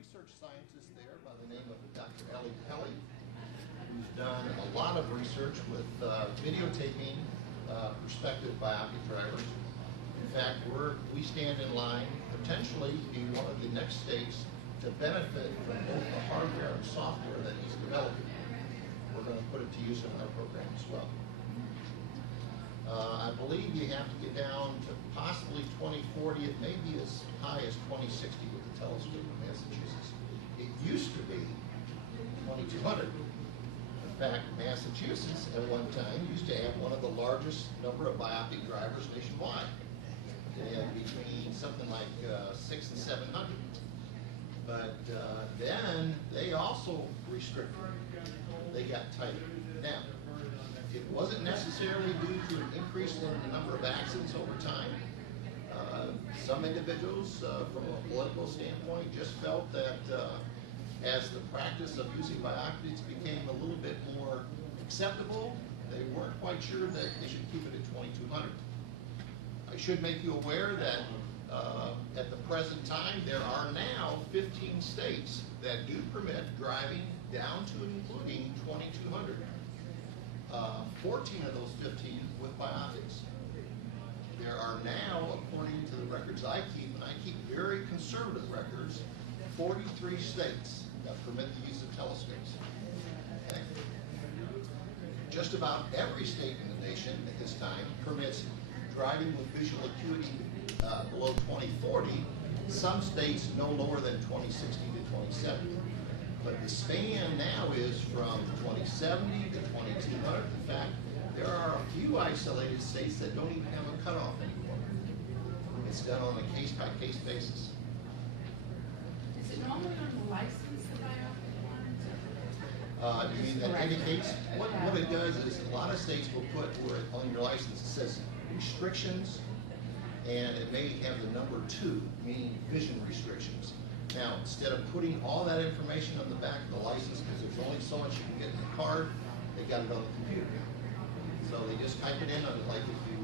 research scientist there by the name of Dr. Ellie Kelly, who's done a lot of research with videotaping prospective bioptic drivers. In fact, we stand in line potentially to be one of the next states to benefit from both the hardware and software that he's developing. We're going to put it to use in our program as well. I believe you have to get down to possibly 2040. It may be as high as 2060 with the telescope in Massachusetts. It used to be 2200. In fact, Massachusetts at one time used to have one of the largest number of bioptic drivers nationwide. They had between something like 600 and 700. But then they also restricted. They got tighter. Now, it wasn't necessarily due to an increase in the number of accidents over time. Some individuals, from a political standpoint, just felt that as the practice of using bioptics became a little bit more acceptable, they weren't quite sure that they should keep it at 2200. I should make you aware that at the present time, there are now 15 states that do permit driving down to and including 2200. 14 of those 15 with bioptics. There are now, according to the records I keep, and I keep very conservative records, 43 states that permit the use of telescopes. Okay? Just about every state in the nation at this time permits driving with visual acuity below 2040. Some states no lower than 2060 to 2070. But the span now is from 2070 to 2200. In fact, there are a few isolated states that don't even have a cutoff anymore. It's done on a case-by-case basis. Is it normally on the license, the bioptic one? You mean that indicates? What it does is a lot of states will put where on your license it says restrictions, and it may have the number 2, meaning vision restrictions. Now, instead of putting all that information on the back of the license, because there's only so much you can get in the card, they got it on the computer. So they just type it in, like if your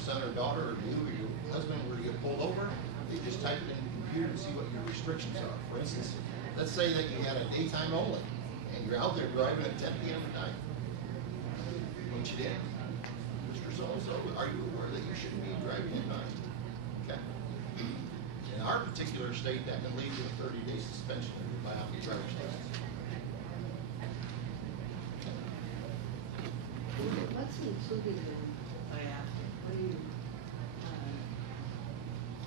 son or daughter or you or your husband were to get pulled over, they just type it in the computer and see what your restrictions are. For instance, let's say that you had a daytime only, and you're out there driving at 10 p.m. at night. What you did? Mr. So-and-so, are you aware that you shouldn't be driving at night? Okay. In our particular state, that can lead to a 30-day suspension of your bioptic driver's license. What's included in bioptic? What do you?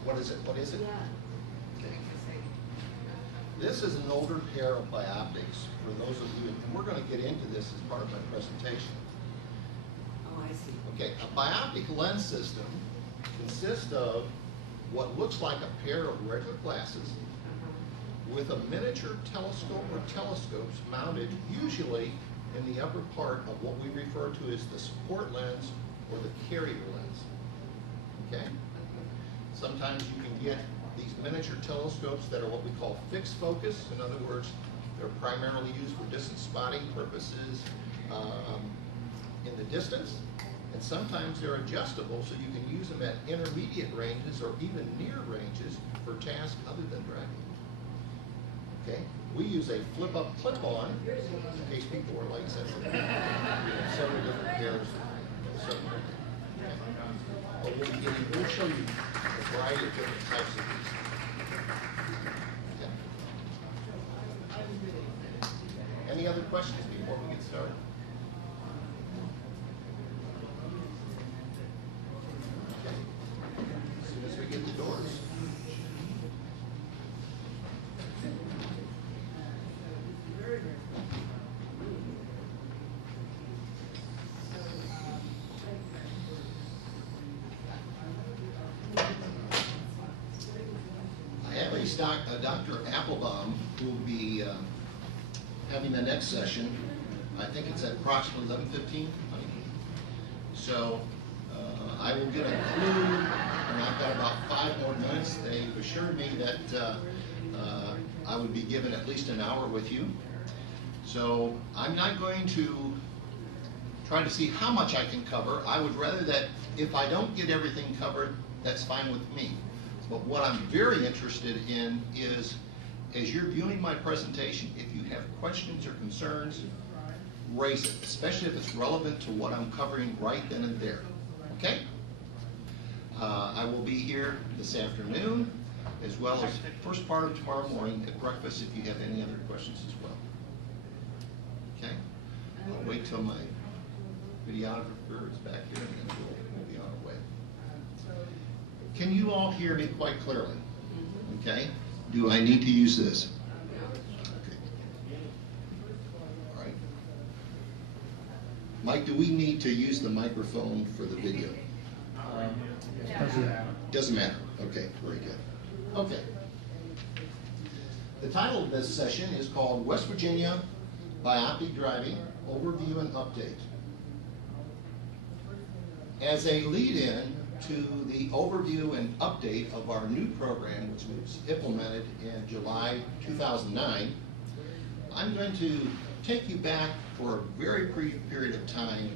What is it? What is it? Yeah. Okay. This is an older pair of bioptics. For those of you, and we're going to get into this as part of my presentation. Oh, I see. Okay, a bioptic lens system consists of what looks like a pair of regular glasses with a miniature telescope or telescopes mounted usually in the upper part of what we refer to as the support lens or the carrier lens. Okay? Sometimes you can get these miniature telescopes that are what we call fixed focus. In other words, they're primarily used for distance spotting purposes in the distance. And sometimes they're adjustable, so you can use them at intermediate ranges or even near ranges for tasks other than driving. Okay? We use a flip-up clip-on in case people are light sensitive. We have several different pairs. Okay? But we'll show you a variety of different types of these. Okay. Any other questions before we get started? Get the doors. I have a Dr. Applebaum who will be having the next session. I think it's at approximately 11:15. So I will get a clue. And I've got about 5 more minutes. They assured me that I would be given at least an hour with you. So I'm not going to try to see how much I can cover. I would rather that if I don't get everything covered, that's fine with me. But what I'm very interested in is as you're viewing my presentation, if you have questions or concerns, raise it, especially if it's relevant to what I'm covering right then and there, okay? I will be here this afternoon, as well as first part of tomorrow morning at breakfast if you have any other questions as well. Okay? I'll wait till my videographer is back here and then we'll be on our way. Can you all hear me quite clearly? Okay? Do I need to use this? Okay. All right. Mike, do we need to use the microphone for the video? Doesn't matter. Okay, very good. Okay. The title of this session is called West Virginia Bioptic Driving Overview and Update. As a lead-in to the overview and update of our new program, which was implemented in July 2009, I'm going to take you back for a very brief period of time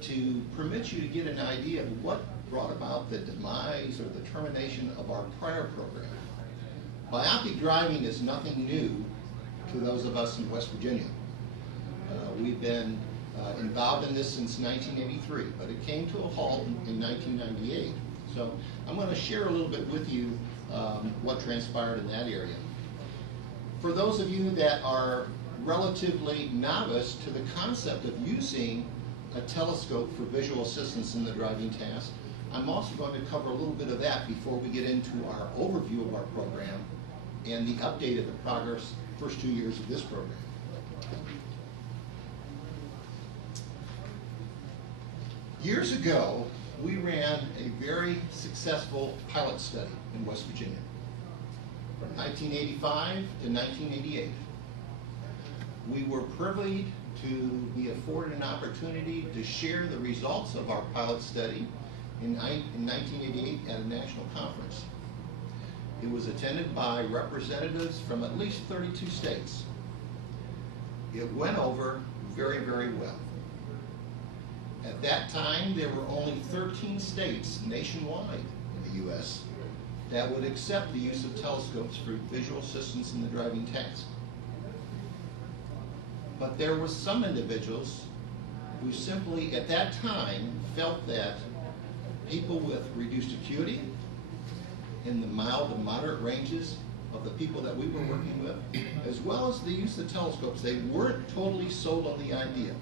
to permit you to get an idea of what brought about the demise or the termination of our prior program. Bioptic driving is nothing new to those of us in West Virginia. We've been involved in this since 1983, but it came to a halt in 1998. So I'm going to share a little bit with you what transpired in that area. For those of you that are relatively novice to the concept of using a telescope for visual assistance in the driving task, I'm also going to cover a little bit of that before we get into our overview of our program and the update of the progress first 2 years of this program. Years ago, we ran a very successful pilot study in West Virginia from 1985 to 1988. We were privileged to be afforded an opportunity to share the results of our pilot study in 1988 at a national conference. It was attended by representatives from at least 32 states. It went over very, very well. At that time, there were only 13 states nationwide in the U.S. that would accept the use of telescopes for visual assistance in the driving task. But there were some individuals who simply, at that time, felt that people with reduced acuity in the mild to moderate ranges of the people that we were working with, as well as the use of telescopes, they weren't totally sold on the idea.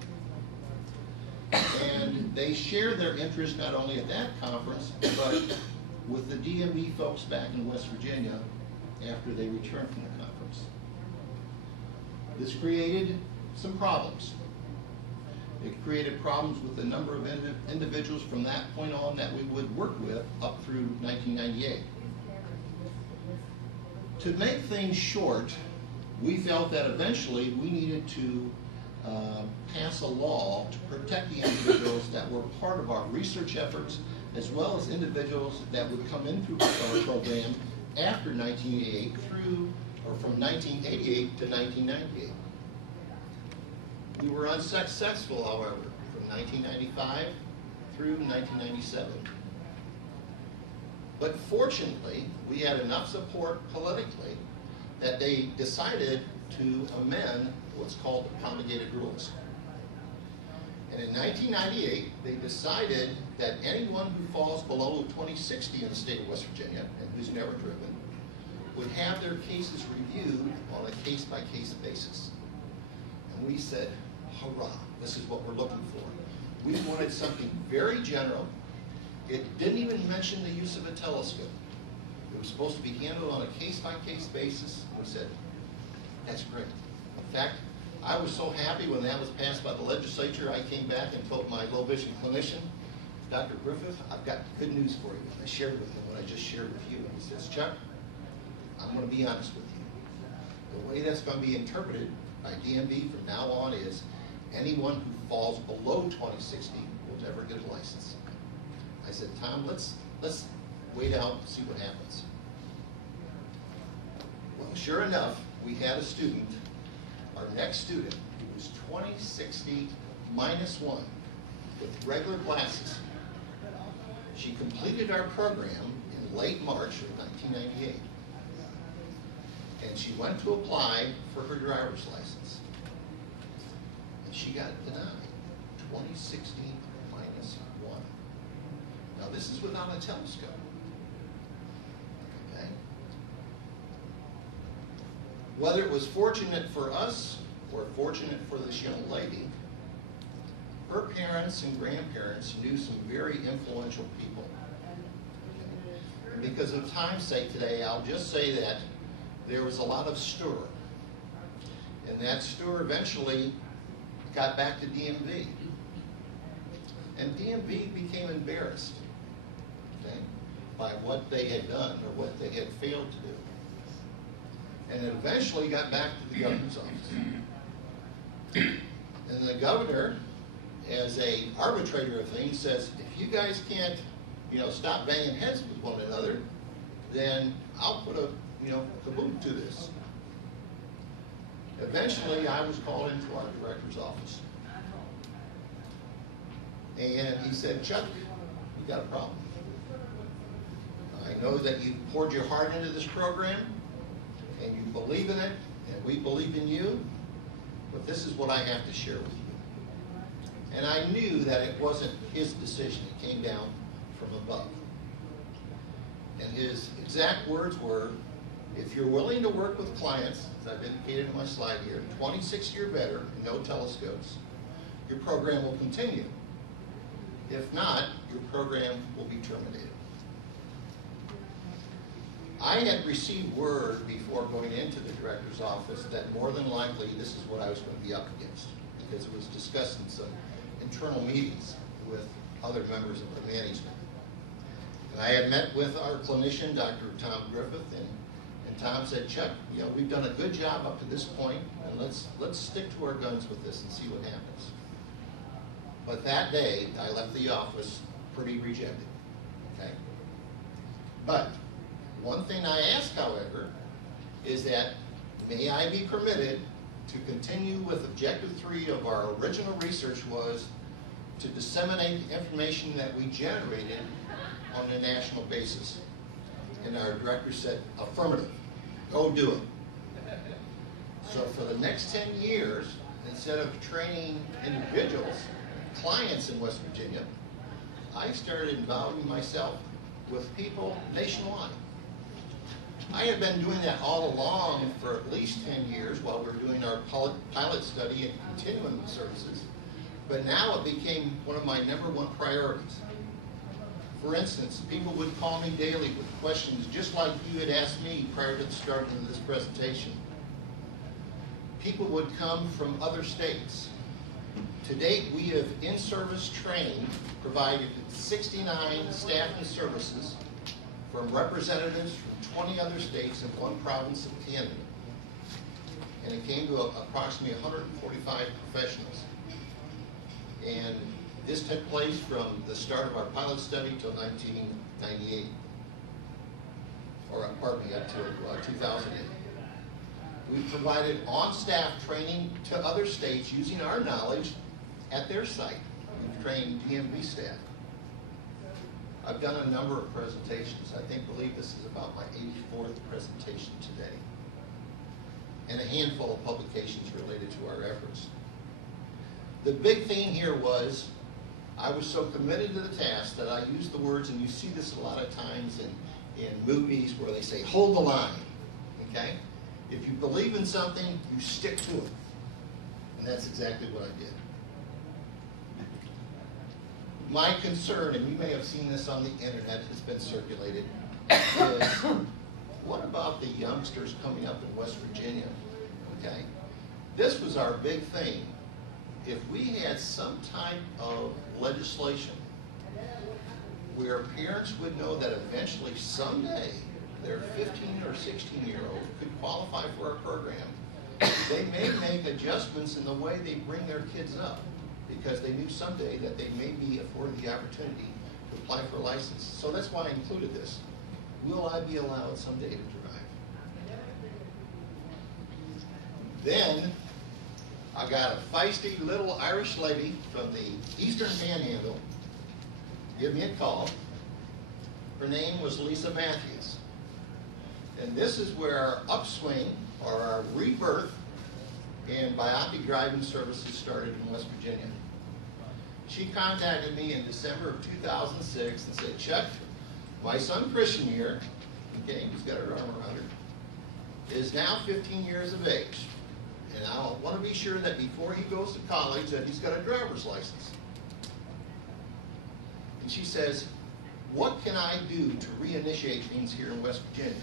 And they shared their interest not only at that conference, but with the DME folks back in West Virginia after they returned from the conference. This created some problems. It created problems with the number of individuals from that point on that we would work with up through 1998. To make things short, we felt that eventually we needed to pass a law to protect the individuals that were part of our research efforts, as well as individuals that would come in through our program after 1988 or from 1988 to 1998. We were unsuccessful, however, from 1995 through 1997. But fortunately, we had enough support politically that they decided to amend what's called the promulgated rules. And in 1998, they decided that anyone who falls below 2060 in the state of West Virginia and who's never driven would have their cases reviewed on a case-by-case basis. And we said, hurrah, this is what we're looking for. We wanted something very general. It didn't even mention the use of a telescope. It was supposed to be handled on a case-by-case basis. We said, that's great. In fact, I was so happy when that was passed by the legislature, I came back and told my low vision clinician, Dr. Griffith, I've got good news for you. And I shared with him what I just shared with you. And he says, Chuck, I'm going to be honest with you. The way that's going to be interpreted by DMV from now on is anyone who falls below 2060 will never get a license. I said, Tom, let's wait out and see what happens. Well, sure enough, we had a student, our next student, who was 2060 minus 1 with regular glasses. She completed our program in late March of 1998. And she went to apply for her driver's license. And she got denied. 2016 minus 1. Now this is without a telescope. Okay? Whether it was fortunate for us or fortunate for this young lady, her parents and grandparents knew some very influential people. And because of time's sake today, I'll just say that there was a lot of stir. And that stir eventually got back to DMV. And DMV became embarrassed, okay, by what they had done or what they had failed to do. And it eventually got back to the governor's office. And the governor, as a arbitrator of things, says, if you guys can't, stop banging heads with one another, then I'll put a, kaboom to this. Eventually, I was called into our director's office. And he said, Chuck, we got a problem. I know that you poured your heart into this program, and you believe in it, and we believe in you, but this is what I have to share with you. And I knew that it wasn't his decision. It came down from above. And his exact words were, if you're willing to work with clients, as I've indicated in my slide here, 26 or better, and no telescopes, your program will continue. If not, your program will be terminated. I had received word before going into the director's office that more than likely this is what I was going to be up against, because it was discussed in some internal meetings with other members of the management. And I had met with our clinician, Dr. Tom Griffith, and Tom said, Chuck, we've done a good job up to this point, and let's stick to our guns with this and see what happens. But that day, I left the office pretty rejected, okay? But one thing I asked, however, is that may I be permitted to continue with objective 3 of our original research was to disseminate the information that we generated on a national basis. And our director said, affirmative, go do it. So for the next 10 years, instead of training individuals, clients in West Virginia, I started involving myself with people nationwide. I had been doing that all along for at least 10 years while we were doing our pilot study and continuing services, but now it became one of my #1 priorities. For instance, people would call me daily with questions just like you had asked me prior to the start of this presentation. People would come from other states. To date, we have in-service trained, provided 69 staff and services from representatives from 20 other states and 1 province of Canada. And it came to approximately 145 professionals. And this took place from the start of our pilot study till 1998, or pardon me, up to 2008. We provided on-staff training to other states using our knowledge at their site. We've trained DMV staff. I've done a number of presentations. I believe this is about my 84th presentation today, and a handful of publications related to our efforts. The big theme here was I was so committed to the task that I used the words, and you see this a lot of times in movies where they say, hold the line, okay? If you believe in something, you stick to it. And that's exactly what I did. My concern, and you may have seen this on the internet, it's been circulated, is what about the youngsters coming up in West Virginia, okay? This was our big thing. If we had some type of legislation where parents would know that eventually someday their 15 or 16-year-old could qualify for our program, they may make adjustments in the way they bring their kids up because they knew someday that they may be afforded the opportunity to apply for a license. So that's why I included this. Will I be allowed someday to drive? Then I got a feisty little Irish lady from the Eastern Panhandle give me a call. Her name was Lisa Matthews. And this is where our upswing, or our rebirth, in bioptic driving services started in West Virginia. She contacted me in December of 2006 and said, Chuck, my son Christian here, okay, he's got her arm around her, is now 15 years of age. And I want to be sure that before he goes to college that he's got a driver's license. And she says, what can I do to reinitiate things here in West Virginia?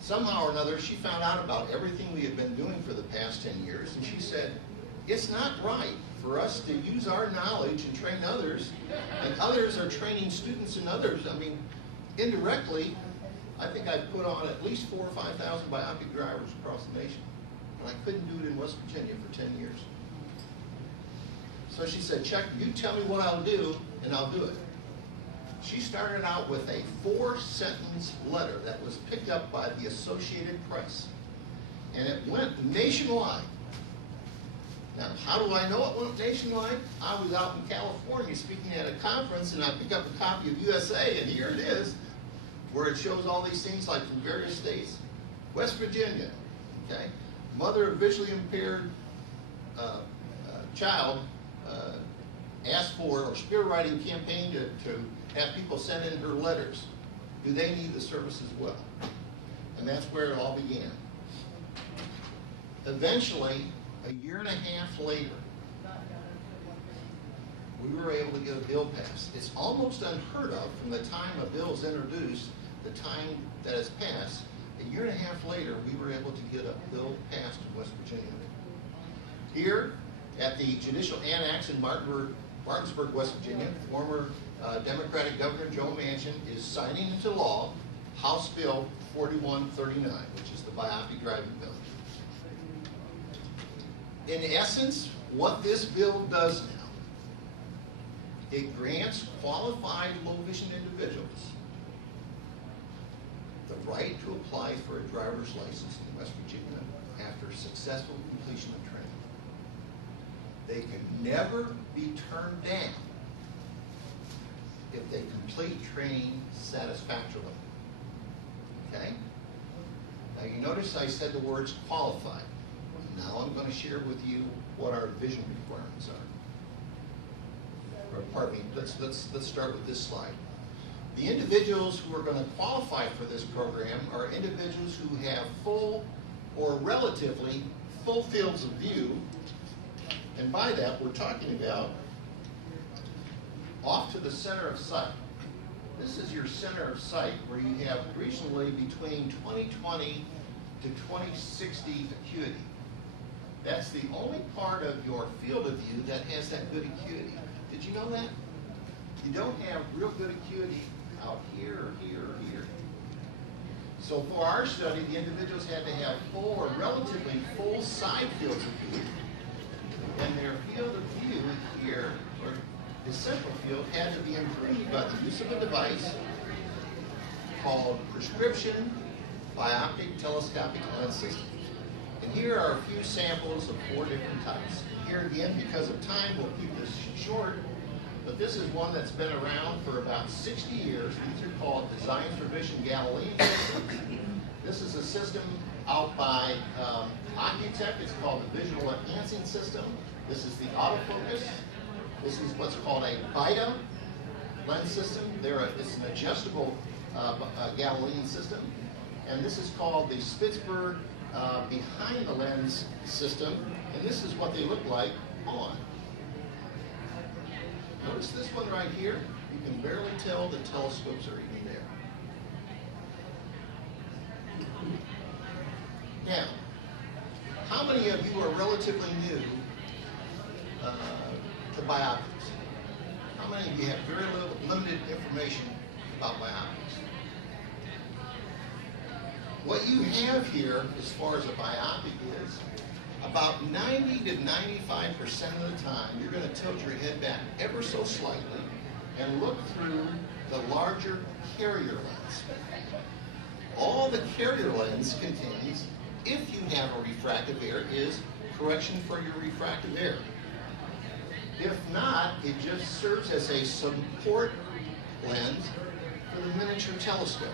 Somehow or another, she found out about everything we had been doing for the past 10 years, and she said, it's not right for us to use our knowledge and train others, and others are training students and others. I mean, indirectly, I think I put on at least 4,000 or 5,000 bioptic drivers across the nation, and I couldn't do it in West Virginia for 10 years. So she said, Chuck, you tell me what I'll do, and I'll do it. She started out with a 4-sentence letter that was picked up by the Associated Press, and it went nationwide. Now, how do I know it went nationwide? I was out in California speaking at a conference, and I picked up a copy of USA, and here it is, where it shows all these things like from various states. West Virginia, okay? Mother of visually impaired child asked for, or spear writing campaign to have people send in her letters. Do they need the service as well? And that's where it all began. Eventually, a year and a half later, we were able to get a bill passed. It's almost unheard of from the time a bill is introduced, the time that it's passed. A year and a half later, we were able to get a bill passed in West Virginia. Here at the Judicial Annex in Martinsburg, West Virginia, former Democratic Governor Joe Manchin is signing into law House Bill 4139, which is the bioptic driving bill. In essence, what this bill does now, it grants qualified low vision individuals the right to apply for a driver's license in West Virginia after successful completion of training. They can never be turned down if they complete training satisfactorily. Okay? Now you notice I said the words qualified. Now I'm going to share with you what our vision requirements are. Or, pardon me, let's start with this slide. The individuals who are going to qualify for this program are individuals who have full or relatively full fields of view, and by that we're talking about off to the center of sight. This is your center of sight where you have regionally between 20/20 to 20/60 acuity. That's the only part of your field of view that has that good acuity. Did you know that? You don't have real good acuity out here or here or here. So for our study, the individuals had to have full or relatively full side fields of view, and their field of view here, or the central field, had to be improved by the use of a device called prescription bioptic telescopic lens system. And here are a few samples of 4 different types. Here again, because of time, we'll keep this short, but this is one that's been around for about 60 years. These are called Designs for Vision Galilean systems. This is a system out by Occutech. It's called the Visual Enhancing System. This is the autofocus. This is what's called a Vita lens system. It's an adjustable Galilean system. And this is called the Spitzberg behind the lens system. And this is what they look like on. Notice this one right here. You can barely tell the telescopes are even there. Now, how many of you are relatively new to bioptics? How many of you have very limited information about bioptics? What you have here, as far as a bioptic is, about 90 to 95% of the time, you're going to tilt your head back ever so slightly and look through the larger carrier lens. All the carrier lens contains, if you have a refractive error, is correction for your refractive error. If not, it just serves as a support lens for the miniature telescope.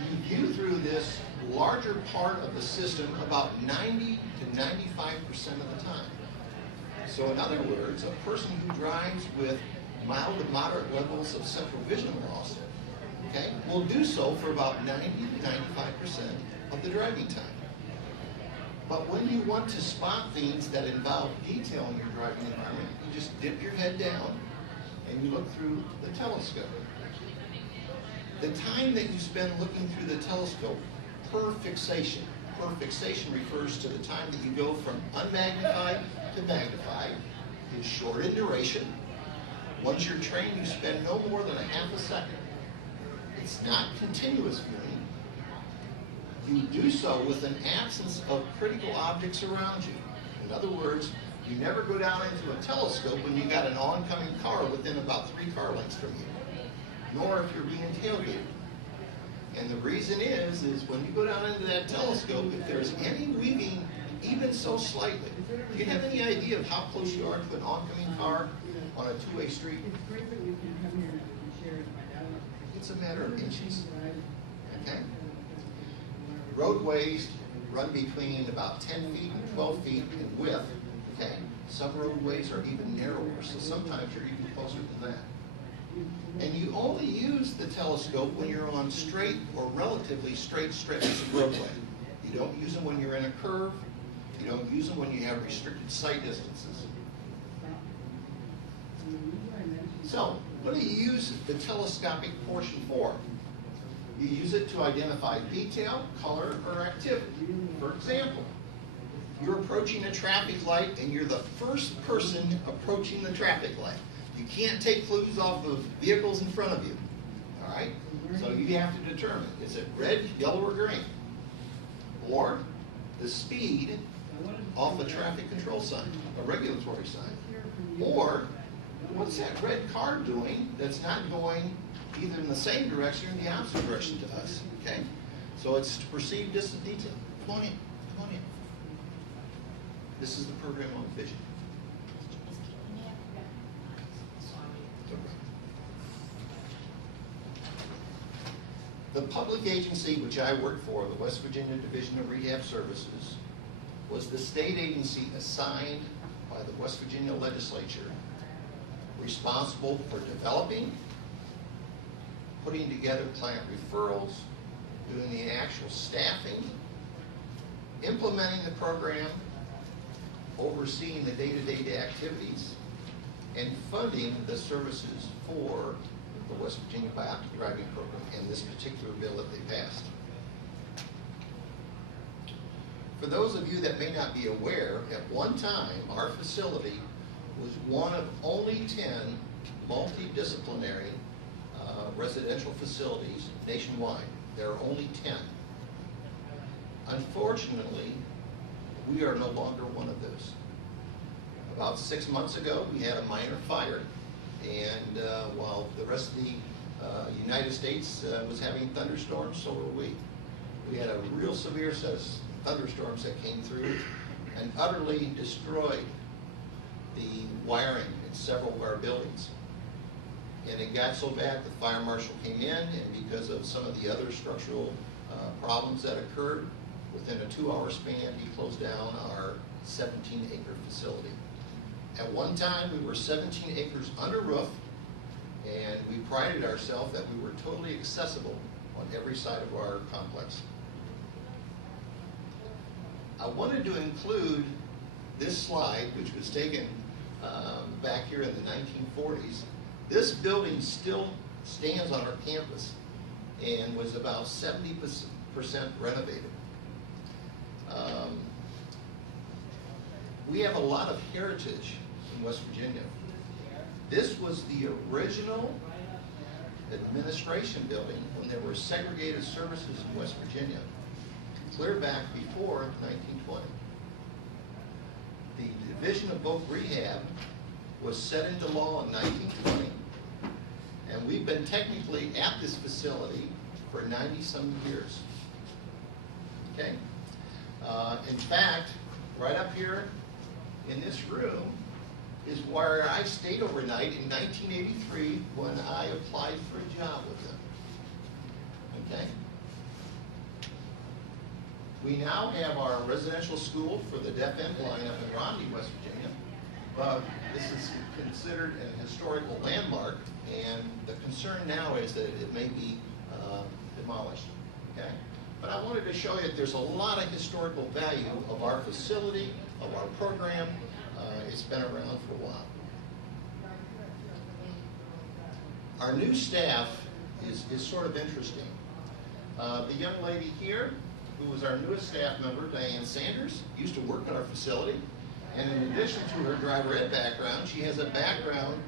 you view through this larger part of the system about 90 to 95% of the time. So in other words, a person who drives with mild to moderate levels of central vision loss, okay, will do so for about 90 to 95% of the driving time. But when you want to spot things that involve detail in your driving environment, you just dip your head down and you look through the telescope. The time that you spend looking through the telescope per fixation refers to the time that you go from unmagnified to magnified, is short in duration. Once you're trained, you spend no more than a half a second. It's not continuous viewing. You do so with an absence of critical objects around you. In other words, you never go down into a telescope when you got an oncoming car within about 3 car lengths from you, nor if you're being tailgated. And the reason is when you go down into that telescope, if there's any weaving, even so slightly, do you have any idea of how close you are to an oncoming car on a 2-way street? It's a matter of inches. Okay? Roadways run between about 10 feet and 12 feet in width. Okay? Some roadways are even narrower, so sometimes you're even closer than that. And you only use the telescope when you're on straight or relatively straight stretches of roadway. You don't use them when you're in a curve. You don't use them when you have restricted sight distances. So, what do you use the telescopic portion for? You use it to identify detail, color, or activity. For example, you're approaching a traffic light and you're the first person approaching the traffic light. You can't take clues off of vehicles in front of you. All right? So you have to determine, is it red, yellow, or green? Or the speed off a traffic control sign, a regulatory sign. Or what's that red car doing that's not going either in the same direction or the opposite direction to us? Okay? So it's to perceive distant detail. Come on in. Come on in. This is the program on vision. The public agency which I worked for, the West Virginia Division of Rehab Services, was the state agency assigned by the West Virginia legislature responsible for developing, putting together client referrals, doing the actual staffing, implementing the program, overseeing the day-to-day activities, and funding the services for the West Virginia bioptic driving program and this particular bill that they passed. For those of you that may not be aware, at one time, our facility was one of only 10 multidisciplinary residential facilities nationwide. There are only 10. Unfortunately, we are no longer one of those. About 6 months ago, we had a minor fire, and while the rest of the United States was having thunderstorms, so were we. We had a real severe set of thunderstorms that came through and utterly destroyed the wiring in several of our buildings. And it got so bad the fire marshal came in, and because of some of the other structural problems that occurred, within a 2-hour span, he closed down our 17-acre facility. At one time, we were 17 acres under roof, and we prided ourselves that we were totally accessible on every side of our complex. I wanted to include this slide, which was taken back here in the 1940s. This building still stands on our campus and was about 70% renovated. We have a lot of heritage in West Virginia. This was the original administration building when there were segregated services in West Virginia, clear back before 1920. The Division of Voc Rehab was set into law in 1920, and we've been technically at this facility for 90-some years. Okay? In fact, right up here in this room is where I stayed overnight in 1983 when I applied for a job with them. Okay? We now have our residential school for the deaf and blind up in Romney, West Virginia. But this is considered an historical landmark, and the concern now is that it may be demolished. Okay? But I wanted to show you that there's a lot of historical value of our facility, of our program. It's been around for a while. Our new staff is sort of interesting. The young lady here, who was our newest staff member, Diane Sanders, used to work at our facility. And in addition to her driver ed background, she has a background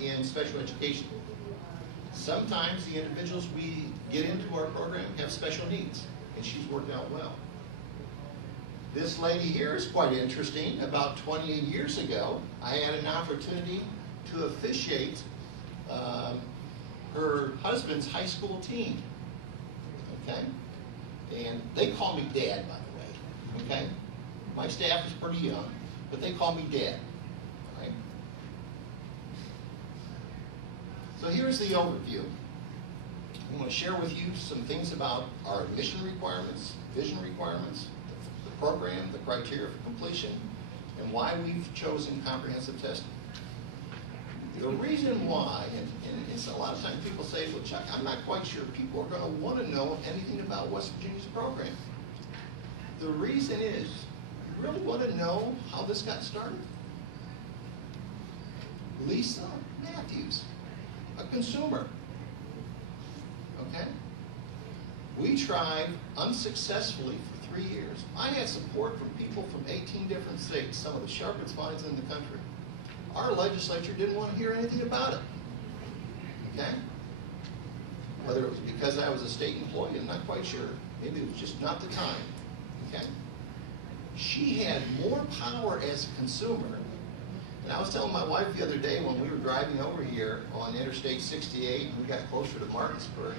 in special education. Sometimes the individuals we get into our program have special needs, and she's worked out well. This lady here is quite interesting. About 28 years ago, I had an opportunity to officiate her husband's high school team. Okay? And they call me Dad, by the way. Okay? My staff is pretty young, but they call me Dad. All right? So here's the overview. I'm going to share with you some things about our admission requirements, vision requirements, the program, the criteria for completion, and why we've chosen comprehensive testing. The reason why, and it's a lot of times people say, well, Chuck, I'm not quite sure people are going to want to know anything about West Virginia's program. The reason is, you really want to know how this got started? Lisa Matthews, a consumer. Okay? We tried unsuccessfully for 3 years. I had support from people from 18 different states, some of the sharpest minds in the country. Our legislature didn't want to hear anything about it. Okay? Whether it was because I was a state employee, I'm not quite sure. Maybe it was just not the time. Okay? She had more power as a consumer. And I was telling my wife the other day when we were driving over here on Interstate 68 and we got closer to Martinsburg,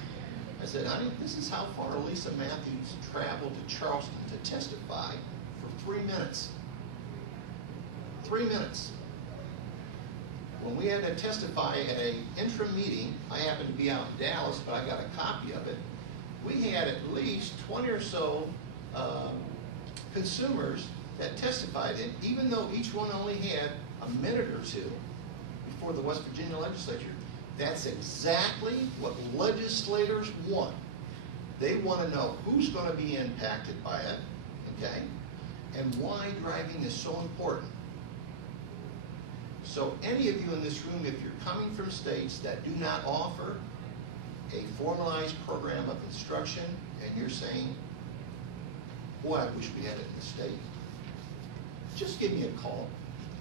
I said, honey, this is how far Lisa Matthews traveled to Charleston to testify for 3 minutes. 3 minutes. When we had to testify at an interim meeting, I happened to be out in Dallas, but I got a copy of it. We had at least 20 or so consumers that testified in, even though each one only had a minute or two before the West Virginia legislature. That's exactly what legislators want. They want to know who's going to be impacted by it, okay, and why driving is so important. So any of you in this room, if you're coming from states that do not offer a formalized program of instruction, and you're saying, boy, I wish we had it in the state, just give me a call,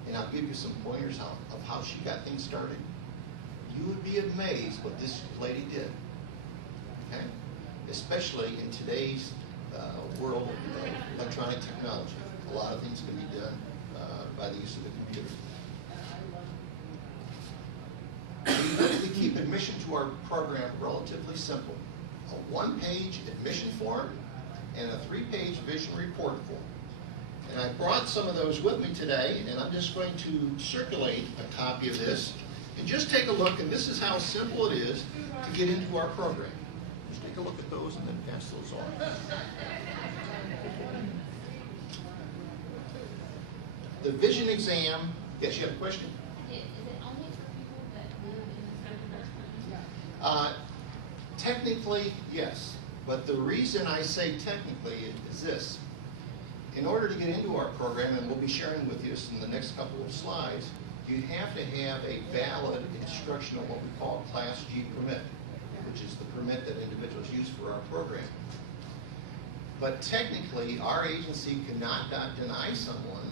and I'll give you some pointers of how she got things started. You would be amazed what this lady did, okay? Especially in today's world of electronic technology. A lot of things can be done by the use of the computer. We keep admission to our program relatively simple. A 1-page admission form and a 3-page vision report form. And I brought some of those with me today, and I'm just going to circulate a copy of this. And just take a look, and this is how simple it is to get into our program. Just take a look at those and then pass those on. The vision exam, yes, you have a question? Is it only for people that live in this country? Technically, yes. But the reason I say technically is this. In order to get into our program, and we'll be sharing with you this in the next couple of slides, you have to have a valid instructional, what we call Class G permit, which is the permit that individuals use for our program. But technically, our agency cannot deny someone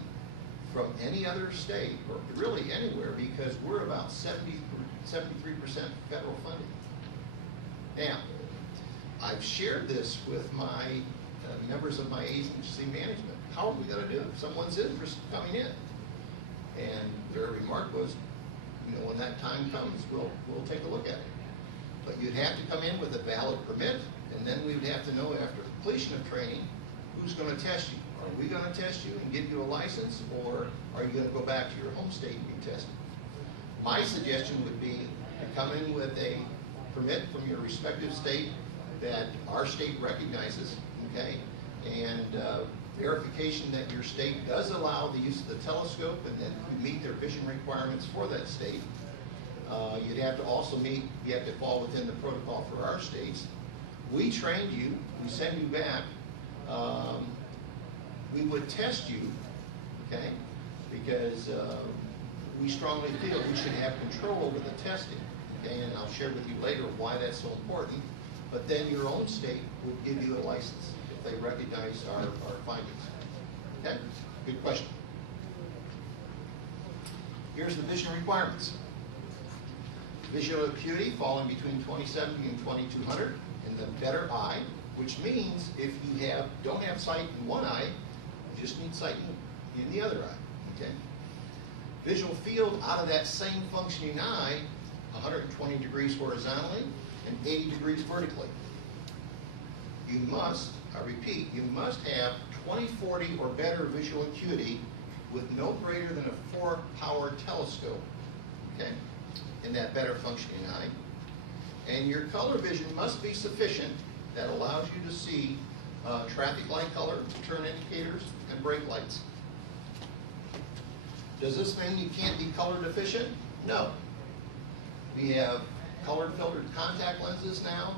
from any other state, or really anywhere, because we're about 73% federal funding. Now, I've shared this with my members of my agency management. How are we going to do it? Someone's interested in coming in. And their remark was, you know, when that time comes, we'll take a look at it. But you'd have to come in with a valid permit, and then we'd have to know after completion of training, who's going to test you. Are we going to test you and give you a license, or are you going to go back to your home state and be tested? My suggestion would be to come in with a permit from your respective state that our state recognizes, okay? and verification that your state does allow the use of the telescope and that you meet their vision requirements for that state. You'd have to also you have to fall within the protocol for our states. We trained you, we send you back. We would test you, okay? Because we strongly feel we should have control over the testing, okay? And I'll share with you later why that's so important. But then your own state will give you a license if they recognize our findings. Okay? Good question. Here's the vision requirements. Visual acuity falling between 2070 and 2200 in the better eye, which means if you don't have sight in one eye, you just need sight in the other eye. Okay? Visual field out of that same functioning eye, 120 degrees horizontally and 80 degrees vertically. You must, I repeat, you must have 20/40 or better visual acuity with no greater than a 4-power telescope, okay, in that better functioning eye. And your color vision must be sufficient that allows you to see traffic light color, turn indicators, and brake lights. Does this mean you can't be color deficient? No. We have color filtered contact lenses now,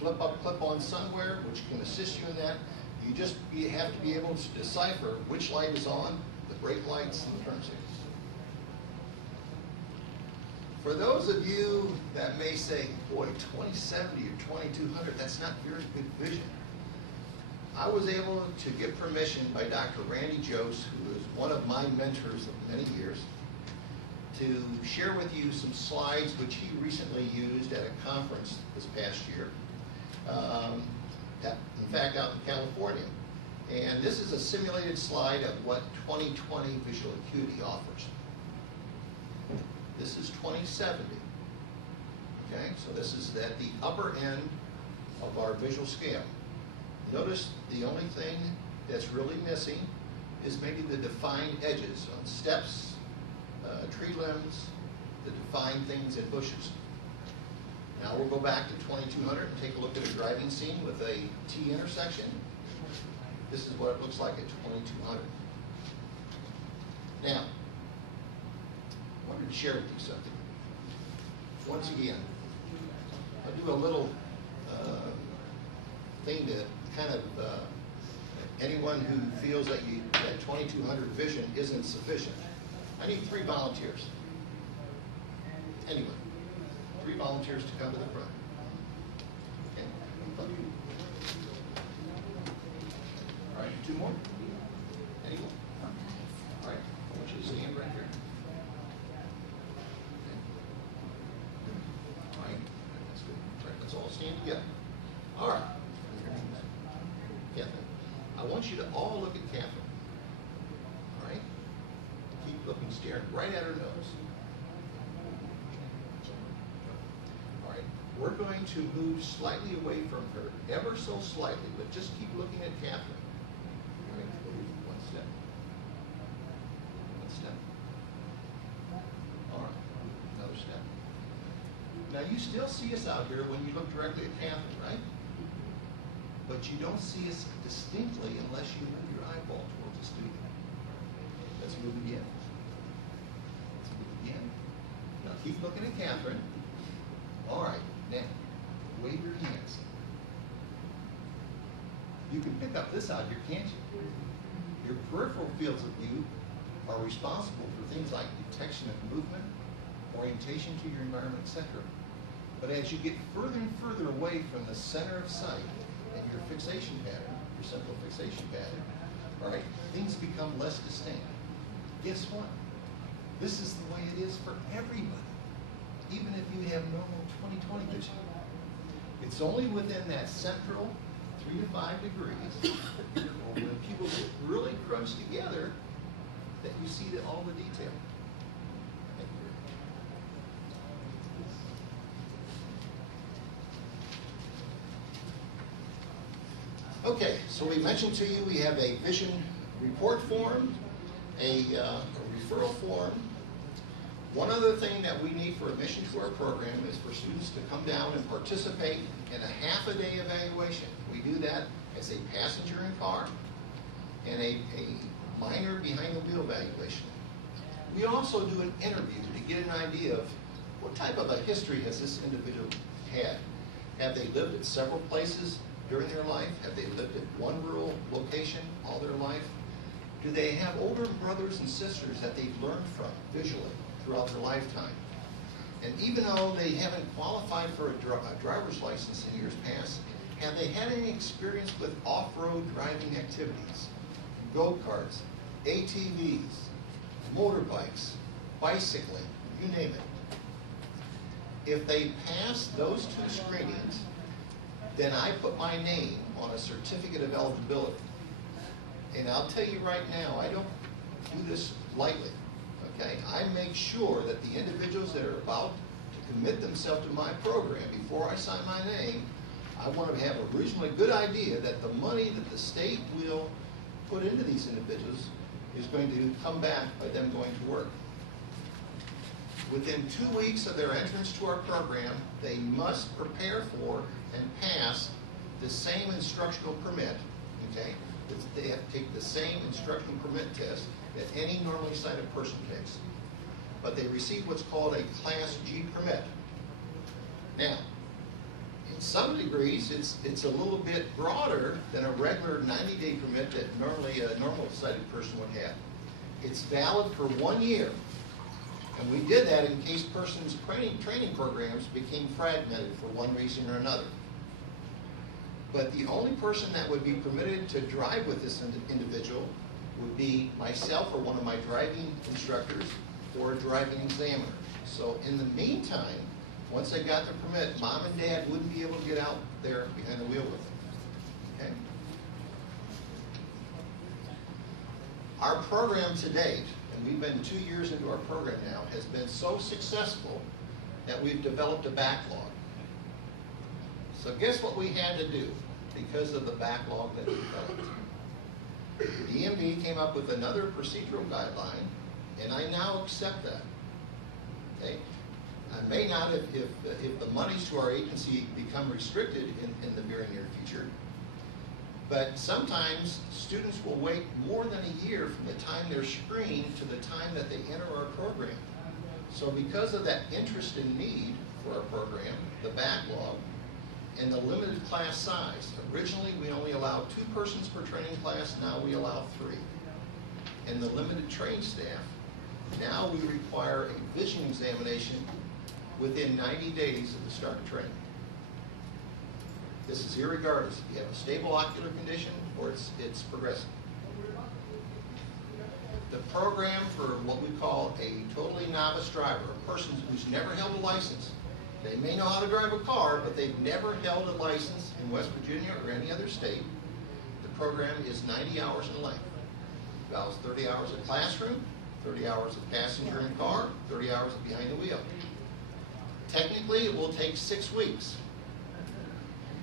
flip-up, clip-on sunwear, which can assist you in that. You have to be able to decipher which light is on, the brake lights, and the turn signals. For those of you that may say, boy, 2070 or 2200, that's not very good vision. I was able to get permission by Dr. Randy Jose, who is one of my mentors of many years, to share with you some slides which he recently used at a conference this past year, in fact out in California. And this is a simulated slide of what 2020 visual acuity offers. This is 2070. Okay, so this is at the upper end of our visual scale. Notice the only thing that's really missing is maybe the defined edges on steps, tree limbs, the defined things in bushes. Now we'll go back to 2200 and take a look at a driving scene with a T intersection. This is what it looks like at 2200. Now, I wanted to share with you something. Once again, I'll do a little thing to kind of anyone who feels that that 2200 vision isn't sufficient. I need 3 volunteers. Anyone. 3 volunteers to come to the front. Okay. All right, 2 more. Anyone? All right. I want you to stand right here. Okay. All right. That's good. All right. Let's all stand together. All right. Catherine. I want you to all look at Catherine. All right. Keep looking, staring right at her nose. All right. We're going to move slightly away from her, ever so slightly, but just keep looking at Catherine. All right. Move 1 step. 1 step. All right. Another step. Now you still see us out here when you look directly at Catherine, right? But you don't see us distinctly unless you move your eyeball towards us, do you? Let's move again. Let's move again. Now keep looking at Catherine. All right, now, wave your hands. You can pick up this out here, can't you? Your peripheral fields of view are responsible for things like detection of movement, orientation to your environment, etc. But as you get further and further away from the center of sight, and your fixation pattern, your central fixation pattern, all right, things become less distinct. Guess what? This is the way it is for everybody, even if you have normal 20/20 vision. It's only within that central 3 to 5 degrees, or when people get really crunched together, that you see all the detail. Thank you. Okay, so we mentioned to you we have a vision report form, a referral form. One other thing that we need for admission to our program is for students to come down and participate in a half-a-day evaluation. We do that as a passenger in car and a minor behind the wheel evaluation. We also do an interview to get an idea of what type of a history has this individual had. Have they lived at several places during their life? Have they lived at one rural location all their life? Do they have older brothers and sisters that they've learned from visually throughout their lifetime? And even though they haven't qualified for a driver's license in years past, have they had any experience with off-road driving activities? Go-karts, ATVs, motorbikes, bicycling, you name it. If they pass those two screenings, then I put my name on a certificate of eligibility. And I'll tell you right now, I don't do this lightly, okay? I make sure that the individuals that are about to commit themselves to my program, before I sign my name, I want to have a reasonably good idea that the money that the state will put into these individuals is going to come back by them going to work. Within 2 weeks of their entrance to our program, they must prepare for and pass the same instructional permit, okay? They have to take the same instructional permit test that any normally sighted person takes. But they receive what's called a Class G permit. Now, in some degrees, it's a little bit broader than a regular 90-day permit that normally a normal sighted person would have. It's valid for 1 year. And we did that in case persons' training programs became fragmented for one reason or another. But the only person that would be permitted to drive with this individual would be myself or one of my driving instructors or a driving examiner. So in the meantime, once they got the permit, mom and dad wouldn't be able to get out there behind the wheel with them. Okay? Our program to date, and we've been 2 years into our program now, has been so successful that we've developed a backlog. So guess what we had to do because of the backlog that we developed? The DMV came up with another procedural guideline, and I now accept that. Okay? I may not if the monies to our agency become restricted in the very near future, but sometimes students will wait more than a year from the time they're screened to the time that they enter our program. So because of that interest and need for our program, the backlog, and the limited class size. Originally, we only allowed 2 persons per training class, now we allow 3. And the limited trained staff, now we require a vision examination within 90 days of the start of training. This is irregardless if you have a stable ocular condition or it's progressive. The program for what we call a totally novice driver, a person who's never held a license. They may know how to drive a car, but they've never held a license in West Virginia or any other state. The program is 90 hours in length. It involves 30 hours of classroom, 30 hours of passenger in car, 30 hours of behind the wheel. Technically, it will take 6 weeks.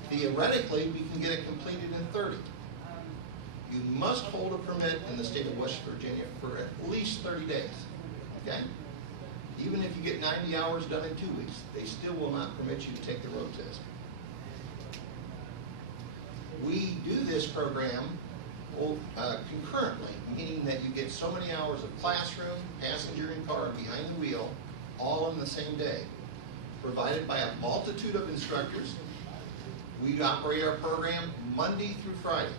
Theoretically, we can get it completed in 30. You must hold a permit in the state of West Virginia for at least 30 days, okay? Even if you get 90 hours done in 2 weeks, they still will not permit you to take the road test. We do this program concurrently, meaning that you get so many hours of classroom, passenger in car, and behind the wheel, all in the same day, provided by a multitude of instructors. We operate our program Monday through Friday,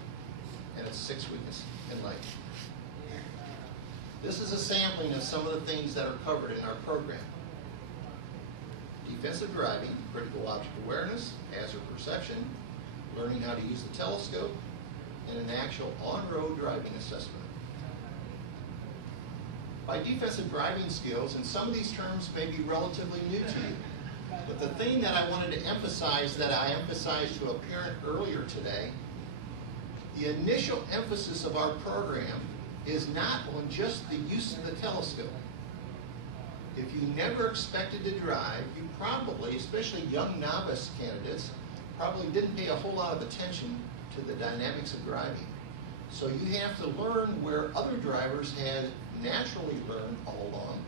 and it's 6 weeks in length. This is a sampling of some of the things that are covered in our program. Defensive driving, critical object awareness, hazard perception, learning how to use the telescope, and an actual on-road driving assessment. By defensive driving skills, and some of these terms may be relatively new to you, but the thing that I wanted to emphasize that I emphasized to a parent earlier today, the initial emphasis of our program is not on just the use of the telescope. If you never expected to drive, you probably, especially young novice candidates, probably didn't pay a whole lot of attention to the dynamics of driving. So you have to learn where other drivers had naturally learned all along.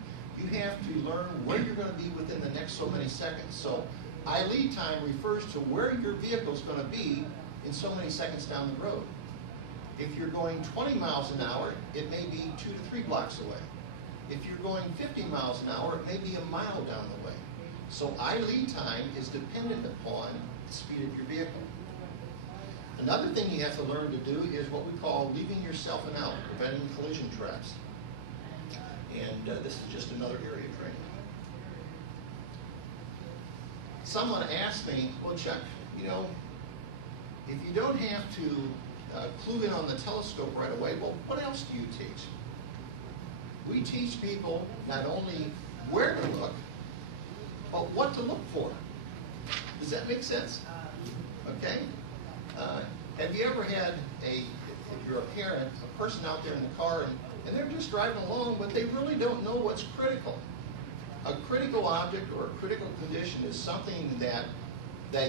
You have to learn where you're going to be within the next so many seconds. So I lead time refers to where your vehicle is going to be in so many seconds down the road. If you're going 20 miles an hour, it may be 2 to 3 blocks away. If you're going 50 miles an hour, it may be a mile down the way. So lead time is dependent upon the speed of your vehicle. Another thing you have to learn to do is what we call leaving yourself an out, preventing collision traps. And this is just another area of training. Someone asked me, well, Chuck, you know, if you don't have to clue in on the telescope right away, well, what else do you teach? We teach people not only where to look, but what to look for. Does that make sense? Okay. Have you ever had if you're a parent, a person out there in the car and they're just driving along, but they really don't know what's critical? A critical object or a critical condition is something that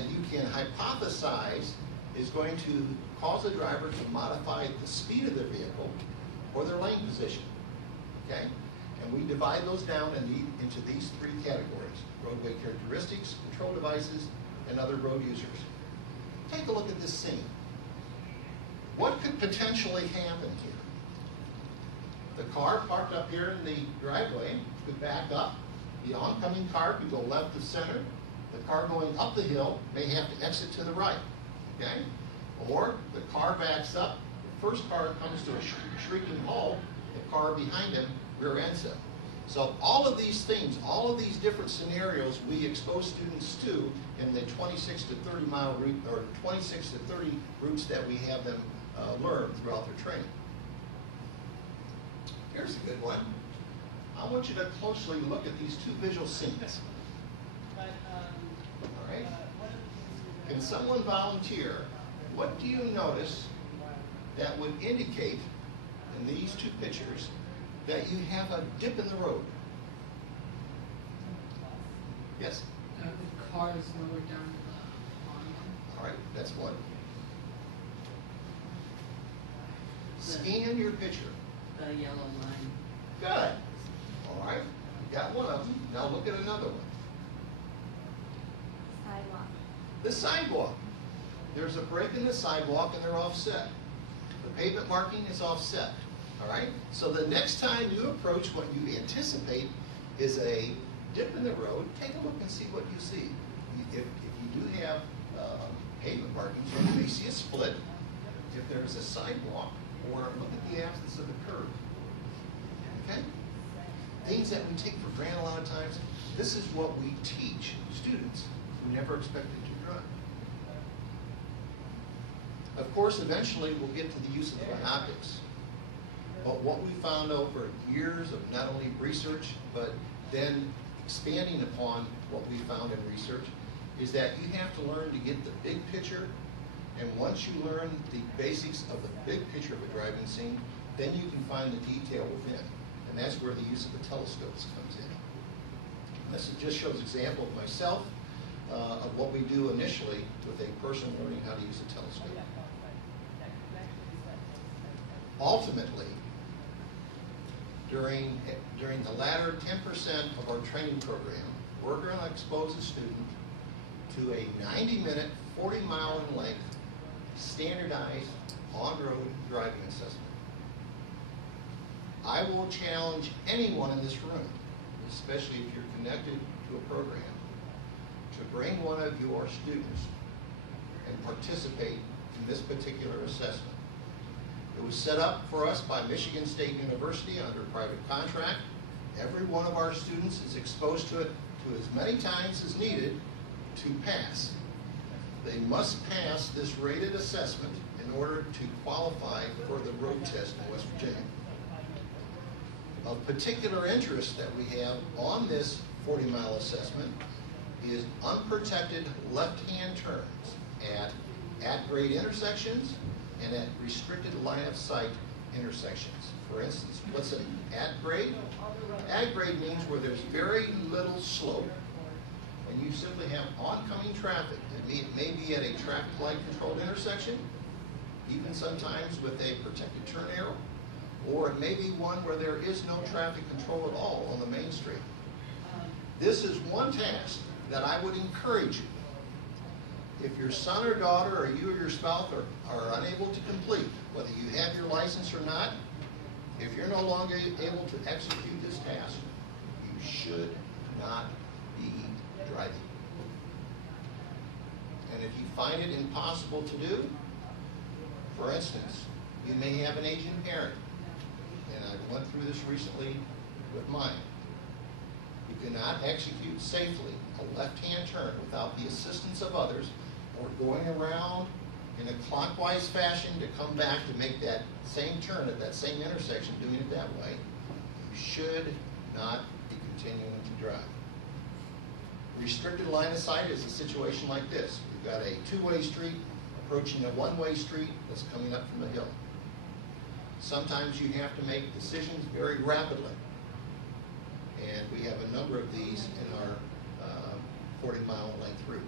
you can hypothesize is going to cause the driver to modify the speed of their vehicle or their lane position. Okay? And we divide those down into these 3 categories: roadway characteristics, control devices, and other road users. Take a look at this scene. What could potentially happen here? The car parked up here in the driveway could back up. The oncoming car could go left to center. The car going up the hill may have to exit to the right. Okay? Or the car backs up. The first car comes to a shrieking halt. The car behind him rear ends him. So all of these things, all of these different scenarios we expose students to in the 26 to 30 mile route, or 26 to 30 routes that we have them learn throughout their training. Here's a good one. I want you to closely look at these 2 visual scenes. All right? Can someone volunteer? What do you notice that would indicate in these 2 pictures that you have a dip in the road? Yes? The car is lower down the pond. All right, that's one. Scan your picture. The yellow line. Good. All right, you got one of them. Now look at another one. Sidewalk. The sidewalk. There's a break in the sidewalk and they're offset. The pavement marking is offset. All right? So the next time you approach what you anticipate is a dip in the road, take a look and see what you see. If you do have pavement markings, you may see a split. If there's a sidewalk, or look at the absence of the curb. Okay? Things that we take for granted a lot of times. This is what we teach students who never expected to drive. Of course, eventually we'll get to the use of bioptics. But what we found over years of not only research, but then expanding upon what we found in research, is that you have to learn to get the big picture. And once you learn the basics of the big picture of a driving scene, then you can find the detail within. And that's where the use of the telescopes comes in. And this just shows an example of myself, of what we do initially with a person learning how to use a telescope. Ultimately, during the latter 10% of our training program, we're going to expose a student to a 90-minute, 40-mile in length, standardized on-road driving assessment. I will challenge anyone in this room, especially if you're connected to a program, to bring one of your students and participate in this particular assessment. It was set up for us by Michigan State University under private contract. Every one of our students is exposed to it to as many times as needed to pass. They must pass this rated assessment in order to qualify for the road test in West Virginia. Of particular interest that we have on this 40-mile assessment is unprotected left-hand turns at grade intersections and at restricted line of sight intersections. For instance, what's an at grade? At grade means where there's very little slope and you simply have oncoming traffic. It may be at a traffic light controlled intersection, even sometimes with a protected turn arrow, or it may be one where there is no traffic control at all on the main street. This is one task that I would encourage you if your son or daughter or you or your spouse are unable to complete, whether you have your license or not, if you're no longer able to execute this task, you should not be driving. And if you find it impossible to do, for instance, you may have an aging parent, and I went through this recently with mine. You cannot execute safely a left-hand turn without the assistance of others, or going around in a clockwise fashion to come back to make that same turn at that same intersection, doing it that way. You should not be continuing to drive. Restricted line of sight is a situation like this. You've got a two-way street approaching a one-way street that's coming up from the hill. Sometimes you have to make decisions very rapidly. And we have a number of these in our 40-mile length route.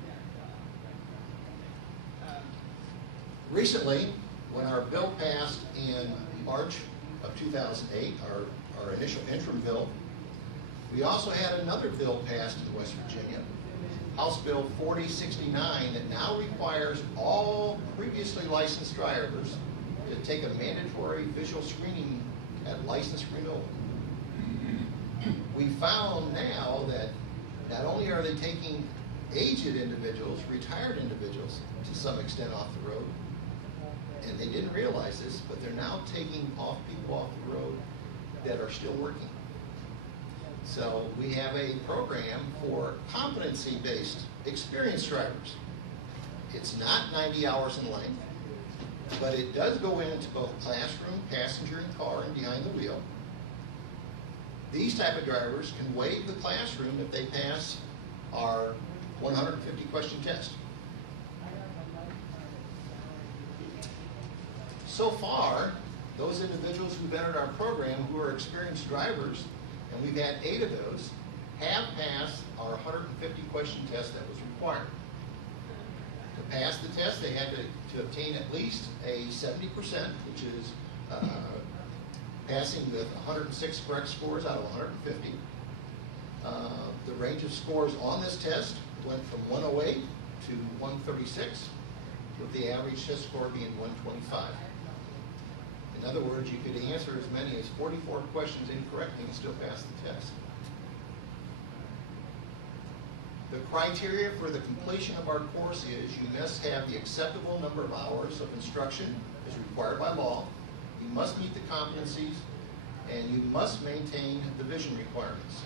Recently, when our bill passed in March of 2008, our initial interim bill, we also had another bill passed in West Virginia, House Bill 4069, that now requires all previously licensed drivers to take a mandatory visual screening at license renewal. We found now that not only are they taking aged individuals, retired individuals, to some extent off the road, and they didn't realize this, but they're now taking people off the road that are still working. So we have a program for competency-based experienced drivers. It's not 90 hours in length, but it does go into both classroom, passenger, and car, and behind the wheel. These type of drivers can waive the classroom if they pass our 150 question test. So far, those individuals who've entered our program who are experienced drivers, and we've had 8 of those, have passed our 150 question test that was required. To pass the test, they had to obtain at least a 70%, which is passing with 106 correct scores out of 150. The range of scores on this test went from 108 to 136, with the average test score being 125. In other words, you could answer as many as 44 questions incorrectly and still pass the test. The criteria for the completion of our course is you must have the acceptable number of hours of instruction as required by law. You must meet the competencies, and you must maintain the vision requirements.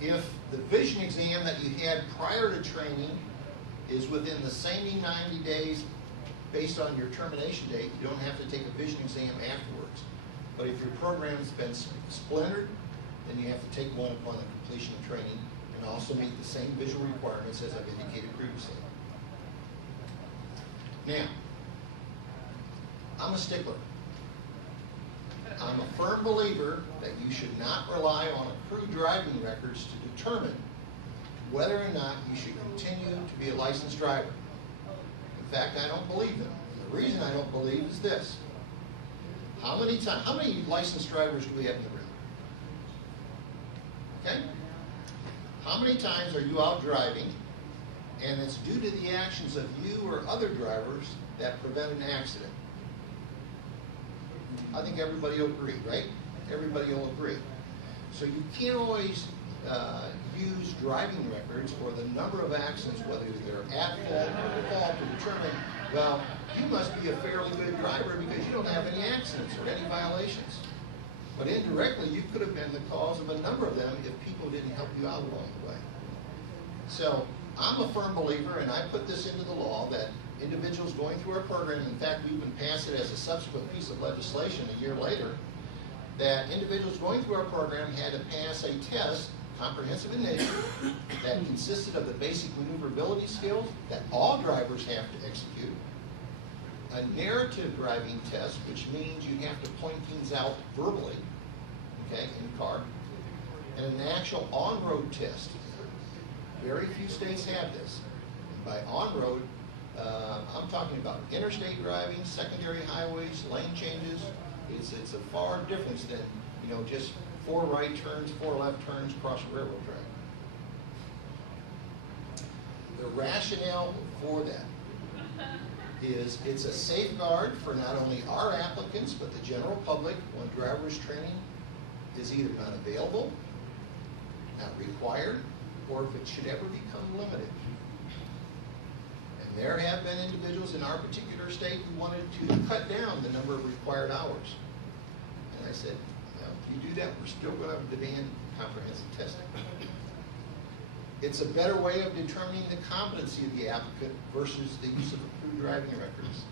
If the vision exam that you had prior to training is within the same 90 days based on your termination date, you don't have to take a vision exam afterwards. But if your program's been splintered, then you have to take one upon the completion of training and also meet the same visual requirements as I've indicated previously. Now, I'm a stickler. I'm a firm believer that you should not rely on approved driving records to determine whether or not you should continue to be a licensed driver. In fact, I don't believe them. The reason I don't believe is this. How many licensed drivers do we have in the room? Okay? How many times are you out driving and it's due to the actions of you or other drivers that prevent an accident? I think everybody will agree, right? Everybody will agree. So you can't always use driving records or the number of accidents, whether they're at fault or default, to determine, well, you must be a fairly good driver because you don't have any accidents or any violations. But indirectly, you could have been the cause of a number of them if people didn't help you out along the way. So I'm a firm believer, and I put this into the law, that individuals going through our program, in fact, we even passed it as a subsequent piece of legislation a year later, that individuals going through our program had to pass a test, comprehensive in nature, that consisted of the basic maneuverability skills that all drivers have to execute, a narrative driving test, which means you have to point things out verbally, okay, in the car, and an actual on-road test. Very few states have this. And by on-road, I'm talking about interstate driving, secondary highways, lane changes. It's a far difference than, just 4 right turns, 4 left turns across a railroad track. The rationale for that is it's a safeguard for not only our applicants, but the general public when driver's training is either not available, not required, or if it should ever become limited. And there have been individuals in our particular state who wanted to cut down the number of required hours. And I said, well, if you do that, we're still going to demand comprehensive testing. It's a better way of determining the competency of the applicant versus the use of approved driving records.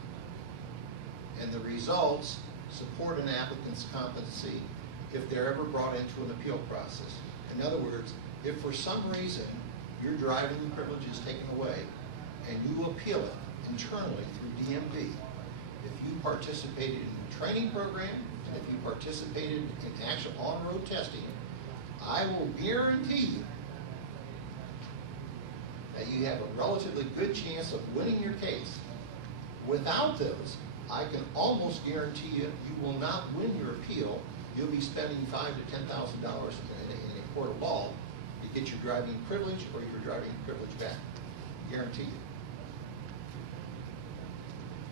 And the results support an applicant's competency if they're ever brought into an appeal process. In other words, if for some reason your driving privilege is taken away and you appeal it internally through DMV, if you participated in the training program and if you participated in actual on-road testing, I will guarantee you that you have a relatively good chance of winning your case. Without those, I can almost guarantee you will not win your appeal. You'll be spending $5,000 to $10,000 in a court of law to get your driving privilege or your driving privilege back. Guarantee you.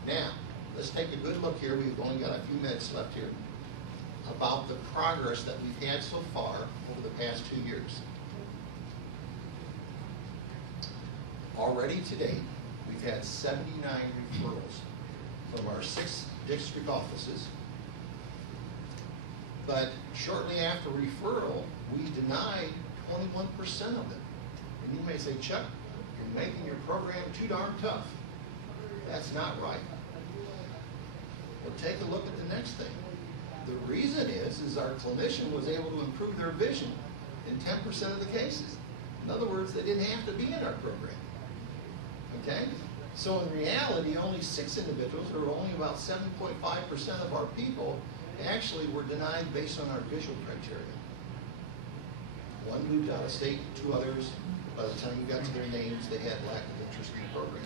Now, let's take a good look here. We've only got a few minutes left here about the progress that we've had so far over the past 2 years. Already to date, we've had 79 referrals from our 6 district offices. But shortly after referral, we denied 21% of them. And you may say, Chuck, you're making your program too darn tough. That's not right. Well, take a look at the next thing. The reason is our clinician was able to improve their vision in 10% of the cases. In other words, they didn't have to be in our program. Okay? So in reality, only 6 individuals, or only about 7.5% of our people, actually were denied based on our visual criteria. 1 moved out of state, 2 others, by the time you got to their names, they had lack of interest in the program.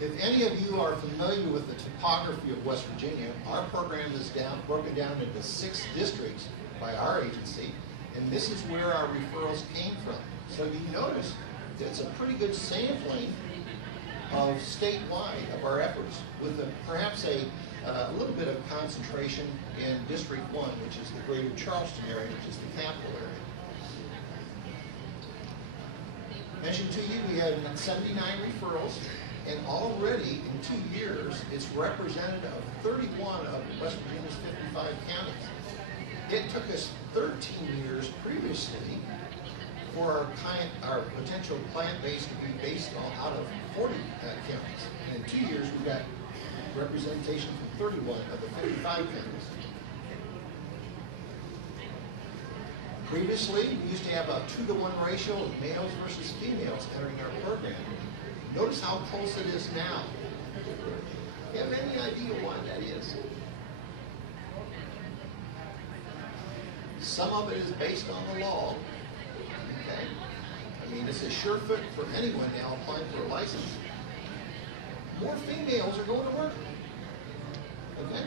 If any of you are familiar with the topography of West Virginia, our program is broken down into 6 districts by our agency, and this is where our referrals came from. So you notice that it's a pretty good sampling of statewide of our efforts, with perhaps a little bit of concentration in District 1, which is the greater Charleston area, which is the capital area. Mentioned to you, we had 79 referrals, and already in 2 years, it's representative of 31 of West Virginia's 55 counties. It took us 13 years previously for our potential client base to be based on out of 40 counties. And in 2 years, we got representation from 31 of the 55 counties. Previously, we used to have a 2-to-1 ratio of males versus females entering our program. Notice how close it is now. Do you have any idea why that is? Some of it is based on the law. Okay? I mean, it's a sure fit for anyone now applying for a license. More females are going to work. Okay?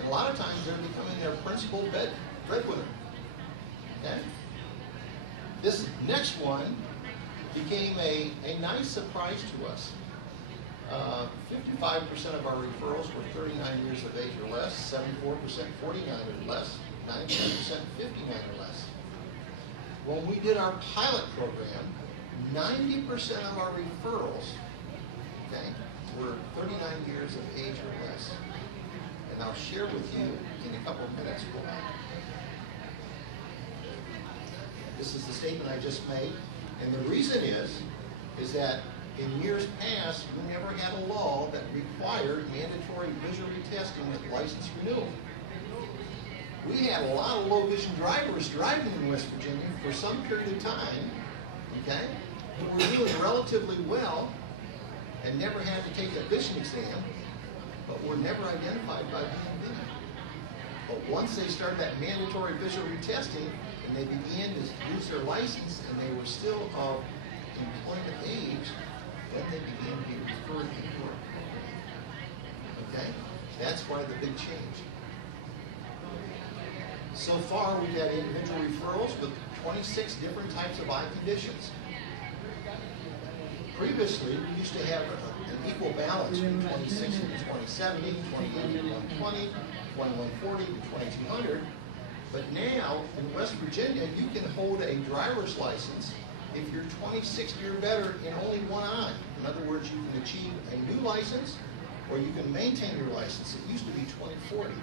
And a lot of times they're becoming their principal breadwinner. Okay? This next one became a nice surprise to us. 55% of our referrals were 39 years of age or less, 74% 49 or less, 99% 59 or less. When we did our pilot program, 90% of our referrals, okay, were 39 years of age or less. And I'll share with you in a couple of minutes why. This is the statement I just made. And the reason is that in years past, we never had a law that required mandatory visual retesting at license renewal. We had a lot of low vision drivers driving in West Virginia for some period of time, okay, who were doing relatively well and never had to take a vision exam, but were never identified by DMV. But once they started that mandatory visual retesting and they began to use their license and they were still of employment age, then they began to be referred to work. Okay? That's why the big change. So far, we've had individual referrals with 26 different types of eye conditions. Previously, we used to have an equal balance from 2060 to 2070, 2080 to 120, 2140 to 2200. But now, in West Virginia, you can hold a driver's license if you're 2060 or better in only one eye. In other words, you can achieve a new license, or you can maintain your license. It used to be 2040.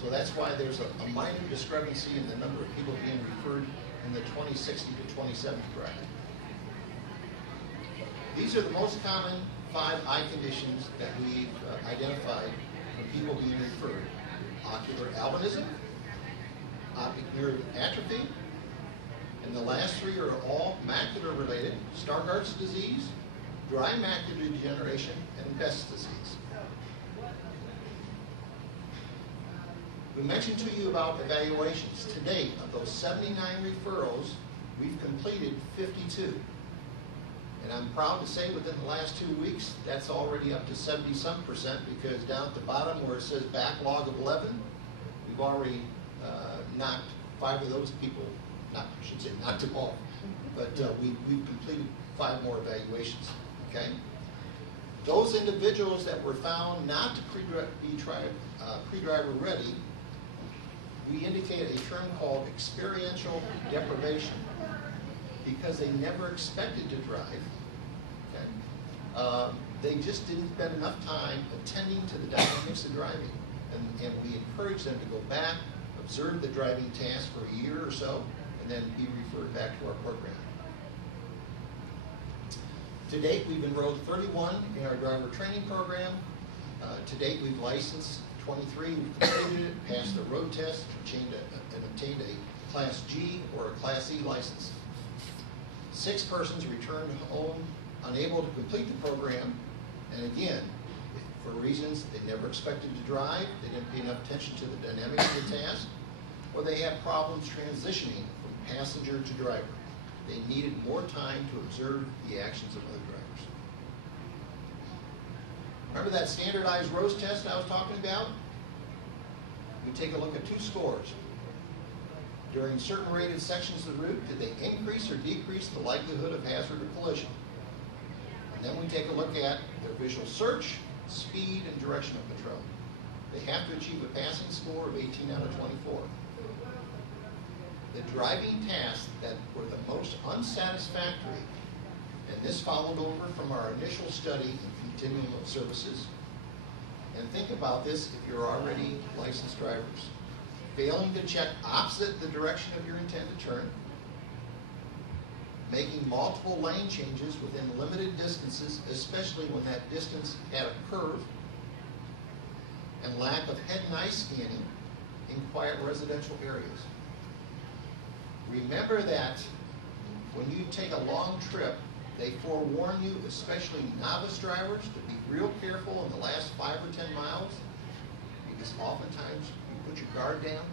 So that's why there's a minor discrepancy in the number of people being referred in the 2060 to 2070 bracket. These are the most common 5 eye conditions that we've identified for people being referred. Ocular albinism, optic nerve atrophy, and the last 3 are all macular related: Stargardt's disease, dry macular degeneration, and Best's disease. We mentioned to you about evaluations. To date, of those 79 referrals, we've completed 52. And I'm proud to say within the last 2 weeks, that's already up to 70-some%, because down at the bottom where it says backlog of 11, we've already knocked 5 of those people, I should say knocked them off, but we've completed 5 more evaluations, okay? Those individuals that were found not to be pre-driver ready, we indicate a term called experiential deprivation, because they never expected to drive, okay? They just didn't spend enough time attending to the dynamics of driving. And we encourage them to go back, observe the driving task for a year or so, and then be referred back to our program. To date, we've enrolled 31 in our driver training program. To date, we've licensed 23, we've completed it, passed the road test, and obtained a Class G or a Class E license. 6 persons returned home unable to complete the program, and again, for reasons they never expected to drive, they didn't pay enough attention to the dynamics of the task, or they had problems transitioning from passenger to driver. They needed more time to observe the actions of other drivers. Remember that standardized road test I was talking about? We take a look at 2 scores. During certain rated sections of the route, did they increase or decrease the likelihood of hazard or collision? And then we take a look at their visual search, speed, and direction of control. They have to achieve a passing score of 18 out of 24. The driving tasks that were the most unsatisfactory, and this followed over from our initial study in continuum of services, and think about this if you're already licensed drivers. Failing to check opposite the direction of your intent to turn, making multiple lane changes within limited distances, especially when that distance had a curve, and lack of head and eye scanning in quiet residential areas. Remember that when you take a long trip, they forewarn you, especially novice drivers, to be real careful in the last 5 or 10 miles, because oftentimes you put your guard down.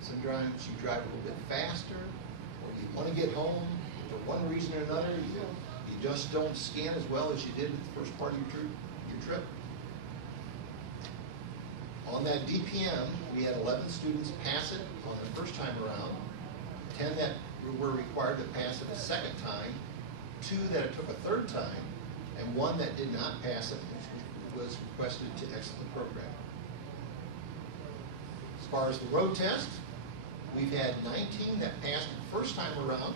Sometimes you drive a little bit faster, or you want to get home for one reason or another. You just don't scan as well as you did the first part of your trip. On that DPM, we had 11 students pass it on the first time around, 10 that were required to pass it a second time, 2 that it took a third time, and 1 that did not pass it, which was requested to exit the program. As far as the road test, we've had 19 that passed the first time around,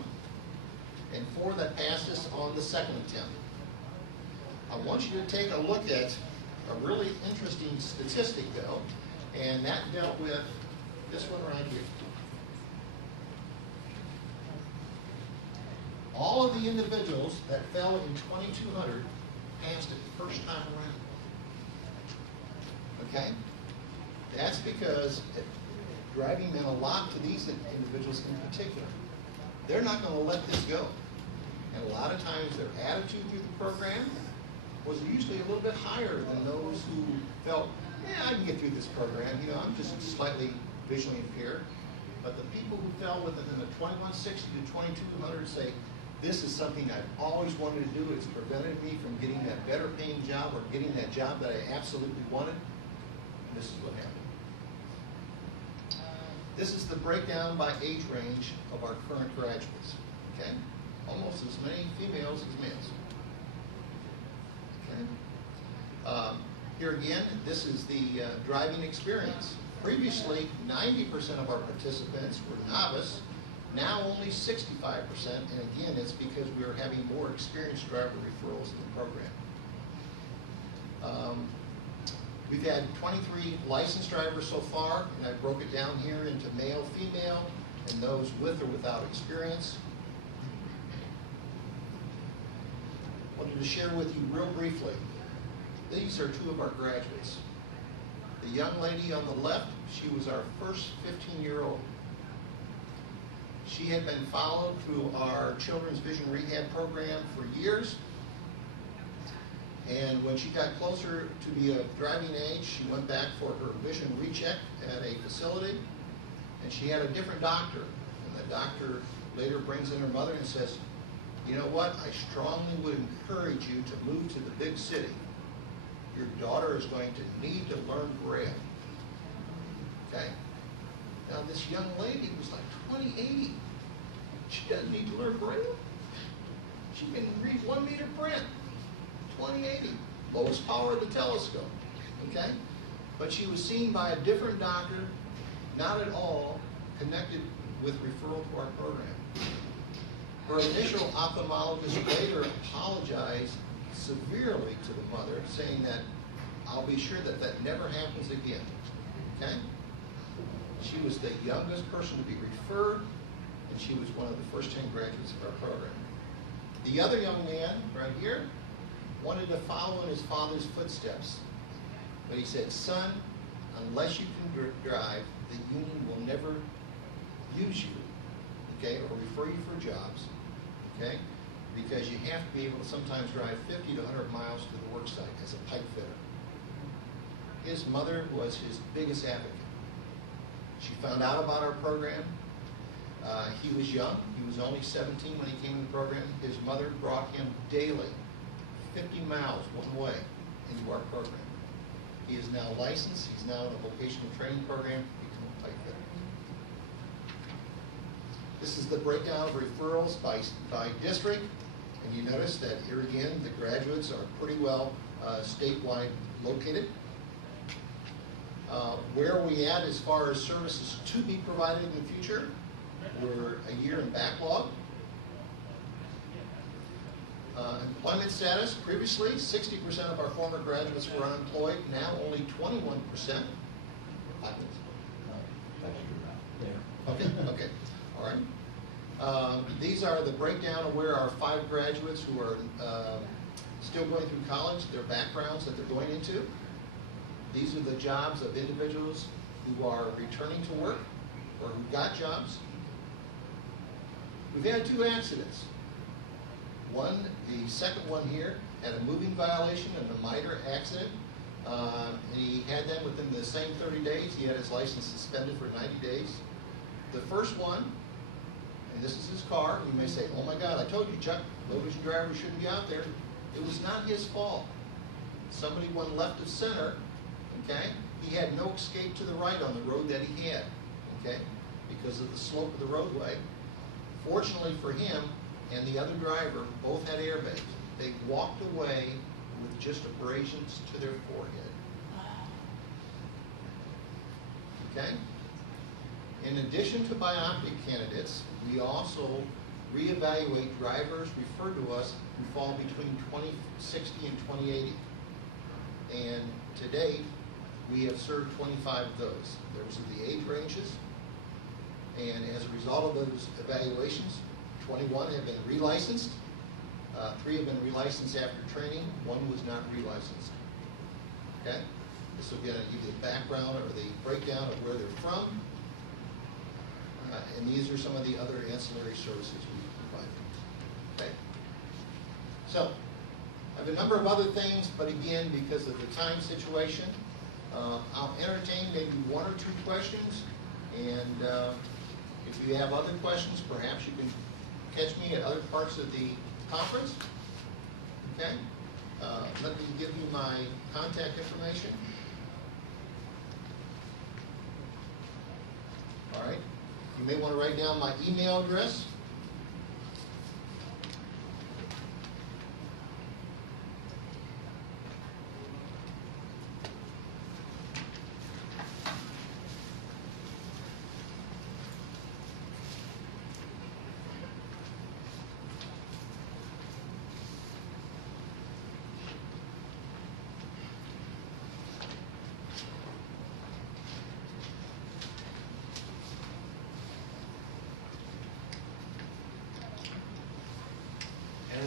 and 4 that passed us on the second attempt. I want you to take a look at a really interesting statistic, though, and that dealt with this one right here. All of the individuals that fell in 2200 passed it the first time around. Okay? That's because driving meant a lot to these individuals in particular. They're not going to let this go. And a lot of times their attitude through the program was usually a little bit higher than those who felt, yeah, I can get through this program. You know, I'm just slightly visually impaired. But the people who fell within the 2160 to 2200 say, this is something I've always wanted to do. It's prevented me from getting that better paying job or getting that job that I absolutely wanted. And this is what happened. This is the breakdown by age range of our current graduates. Okay? Almost as many females as males. Here again, this is the driving experience. Previously, 90% of our participants were novice. Now only 65%, and again, it's because we are having more experienced driver referrals in the program. We've had 23 licensed drivers so far, and I broke it down here into male, female, and those with or without experience. Wanted to share with you real briefly. These are two of our graduates. The young lady on the left, she was our first 15-year-old. She had been followed through our Children's Vision Rehab program for years. And when she got closer to be of driving age, she went back for her vision recheck at a facility. And she had a different doctor. And the doctor later brings in her mother and says, you know what, I strongly would encourage you to move to the big city. Your daughter is going to need to learn Braille. Okay? Now this young lady was like 2080. She doesn't need to learn Braille. She can read 1 meter print. 2080. Lowest power of the telescope. Okay? But she was seen by a different doctor, not at all connected with referral to our program. Her initial ophthalmologist later apologized severely to the mother, saying that I'll be sure that that never happens again. Okay? She was the youngest person to be referred, and she was one of the first 10 graduates of our program. The other young man, right here, wanted to follow in his father's footsteps. But he said, son, unless you can drive, the union will never use you, okay, or refer you for jobs, okay, because you have to be able to sometimes drive 50 to 100 miles to the work site as a pipe fitter. His mother was his biggest advocate. She found out about our program. He was young. He was only 17 when he came to the program. His mother brought him daily 50 miles one way into our program. He is now licensed. He's now in a vocational training program to become a pipe fitter. This is the breakdown of referrals by district. And you notice that here again, the graduates are pretty well statewide located. Where are we at as far as services to be provided in the future? We're a year in backlog. Employment status, previously 60% of our former graduates were unemployed, now only 21%. Okay, all right. These are the breakdown of where our 5 graduates who are still going through college, their backgrounds that they're going into. These are the jobs of individuals who are returning to work or who got jobs. We've had 2 accidents. One, the second one here, had a moving violation and a minor accident. And he had them within the same 30 days. He had his license suspended for 90 days. The first one, and this is his car, you may say, oh my God, I told you, Chuck, low vision drivers shouldn't be out there. It was not his fault. Somebody went left of center, okay? He had no escape to the right on the road that he had, okay? Because of the slope of the roadway. Fortunately for him and the other driver, both had airbags. They walked away with just abrasions to their forehead. Okay? In addition to bioptic candidates, we also reevaluate drivers referred to us who fall between 2060 and 2080. And to date, we have served 25 of those. Those are the age ranges. And as a result of those evaluations, 21 have been relicensed. 3 have been relicensed after training. 1 was not relicensed. Okay? This will give you the background or the breakdown of where they're from. And these are some of the other ancillary services we provide. Okay? So, I have a number of other things, but again, because of the time situation, I'll entertain maybe 1 or 2 questions. And if you have other questions, perhaps you can catch me at other parts of the conference. Okay? Let me give you my contact information. All right. You may want to write down my email address.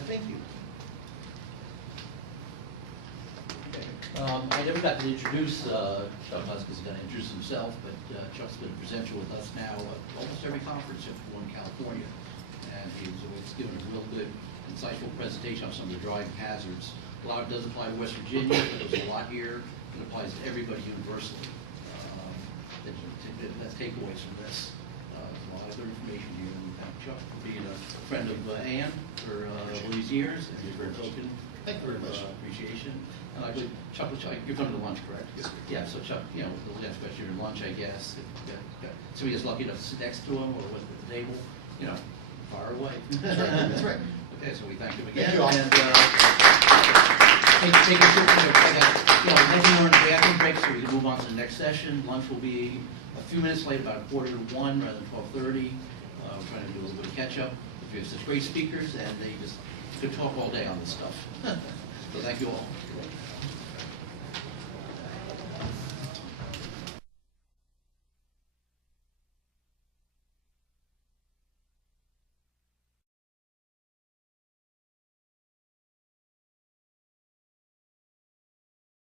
thank you. I never got to introduce Chuck Huss because he's going to introduce himself, but Chuck's been a presenter with us now at almost every conference except for one in California. And he was always giving a real good, insightful presentation on some of the driving hazards. A lot of it does apply to West Virginia, but there's a lot here that applies to everybody universally. That's takeaways from this. There's a lot of good information here, and we thank Chuck for being a friend of Ann for all these years, and he's very token. Thank you very much. Appreciation. And I believe, Chuck, you're coming to lunch, correct? Yes, sir. Yeah, so Chuck, the last question, your lunch, I guess, if somebody is lucky enough to sit next to him or with at the table, far away. That's right, that's right. Okay, so we thank him again. Thank you all. And, take a short, maybe we're in the bathroom break, so we can move on to the next session. Lunch will be a few minutes late, about 1:45 rather than 12:30. We're trying to do a little bit of catch up. We have such great speakers, and they just could talk all day on this stuff. So thank you all.